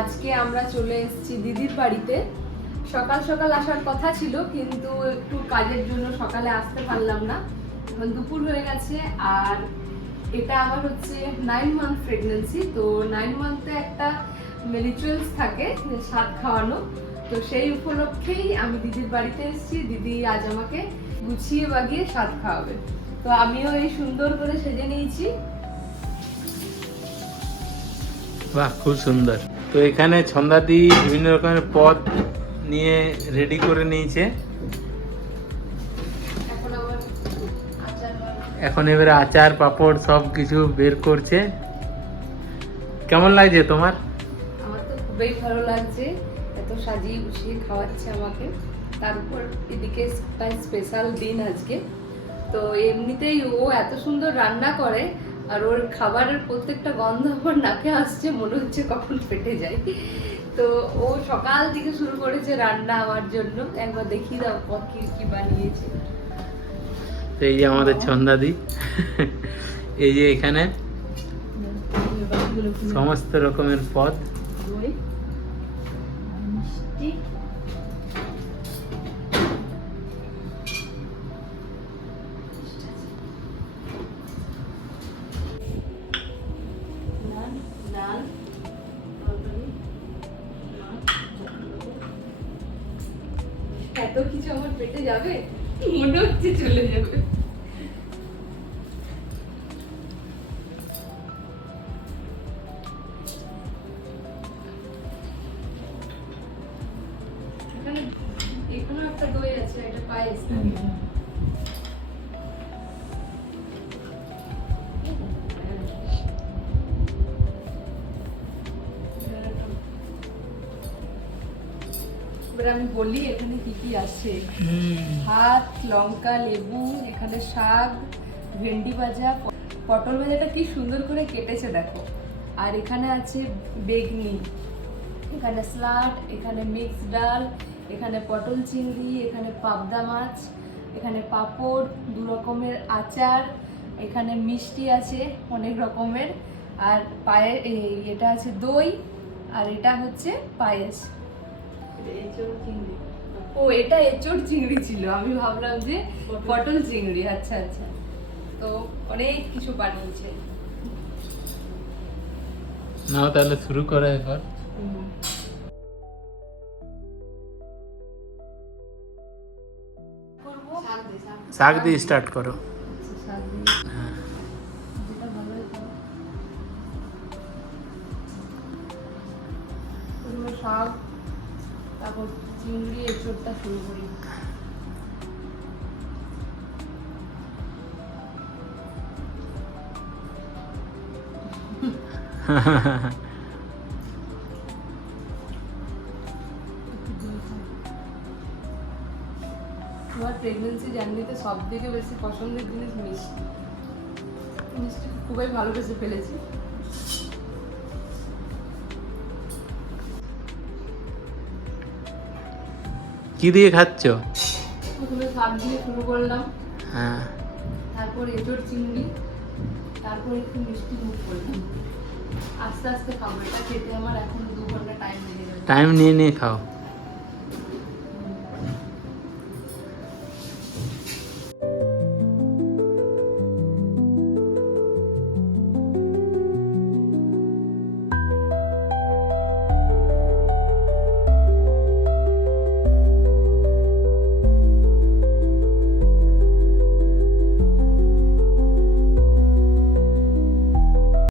আজকে আমরা চলে এসেছি দিদির বাড়িতে। সকাল সকাল আসার কথা ছিল, কিন্তু একটু কাজের জন্য সকালে আসতে পারলাম না। এখন দুপুর হয়ে গেছে, আর এটা আমার হচ্ছে নাইন মান্থ প্রেগনেন্সি তো নাইন মান্থে একটা রিচুয়ালস থাকে, স্বাদ খাওয়ানো। তো সেই উপলক্ষেই আমি দিদির বাড়িতে এসেছি, দিদি আজ আমাকে গুছিয়ে বাগিয়ে স্বাদ খাওয়াবে। তো আমিও এই সুন্দর করে সেজে নিয়েছি। বাহ, খুব সুন্দর। তো এখানে ছন্দাদি বিভিন্ন রকমের পদ নিয়ে রেডি করে নিয়েছে। এখন এবারে আচার, পাপড় সব কিছু বের করছে। কেমন লাগছে তোমার? আমার তো খুবই ভালো লাগছে। এত সাজিয়ে গুছিয়ে খাওয়াচ্ছে আমাকে। তারপর এদিকে স্পেশাল দিন আজকে। তো এমনিতেই ও এত সুন্দর রান্না করে। আর ওর খাবারের প্রত্যেকটা গন্ধ আমার নাকে আসছে মনে হচ্ছে কখন ফেটে যায়। তো ও সকাল থেকে শুরু করেছে রান্না আমার জন্য। একবার দেখি দাও ক- কি বানিয়েছে। তো এই যে আমাদের ছন্দাদি এই যে এখানে সমস্ত রকমের পদ। মিষ্টি এত কিছু আমার পেটে যাবে? মনে হচ্ছে চলে যাবে। এখানে এখানে একটা দই আছে, এটা পায়েস। এবার আমি বলি এখানে কি কি আছে। ভাত লঙ্কা লেবু এখানে শাক ভেন্ডি ভাজা পটল ভাজাটা কি সুন্দর করে কেটেছে দেখো। আর এখানে আছে বেগনি এখানে স্লাড এখানে মিক্স ডাল এখানে পটল চিংড়ি এখানে পাবদা মাছ এখানে পাঁপড় দু রকমের আচার এখানে মিষ্টি আছে অনেক রকমের। আর পায়ে এটা আছে দই আর এটা হচ্ছে পায়েস। ও এটা এঁচড় চিংড়ি ছিল। আমি ভাবলাম যে পটল। চিংড়ি আচ্ছা আচ্ছা। তো অনেক কিছু বানিয়েছে। নাও তাহলে শুরু করো এবার। শাক দিয়ে স্টার্ট করো। শাক তারপর চিংড়ি এঁচড়টা শুরু করি। আমার প্রেগনেন্সি জার্নিতে সব থেকে বেশি পছন্দের জিনিস মিষ্টি। মিষ্টি খুবই ভালোবেসে ফেলেছি। কি দিয়ে খাচ্ছ? প্রথমে শাক দিয়ে শুরু করলাম। হ্যাঁ। তারপর এঁচড় চিংড়ি তারপর একটু মিষ্টি মুখ করলাম। আস্তে আস্তে খাব এটা খেতে আমার এখন দু ঘণ্টা টাইম লেগে যাবে। টাইম নিয়ে নিয়ে খাও।